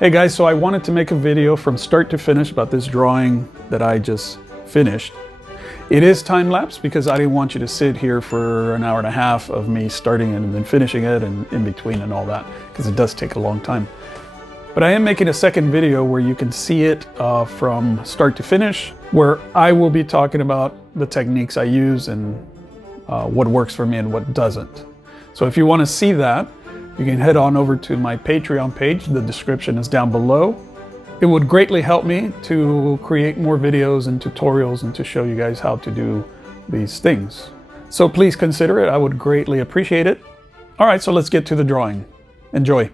Hey guys, so I wanted to make a video from start to finish about this drawing that I just finished. It is time-lapse because I didn't want you to sit here for an hour and a half of me starting and then finishing it and in between and all that, because it does take a long time. But I am making a second video where you can see it from start to finish, where I will be talking about the techniques I use and what works for me and what doesn't. So if you want to see that, you can head on over to my Patreon page. The description is down below. It would greatly help me to create more videos and tutorials and to show you guys how to do these things. So please consider it. I would greatly appreciate it. All right, so let's get to the drawing. Enjoy.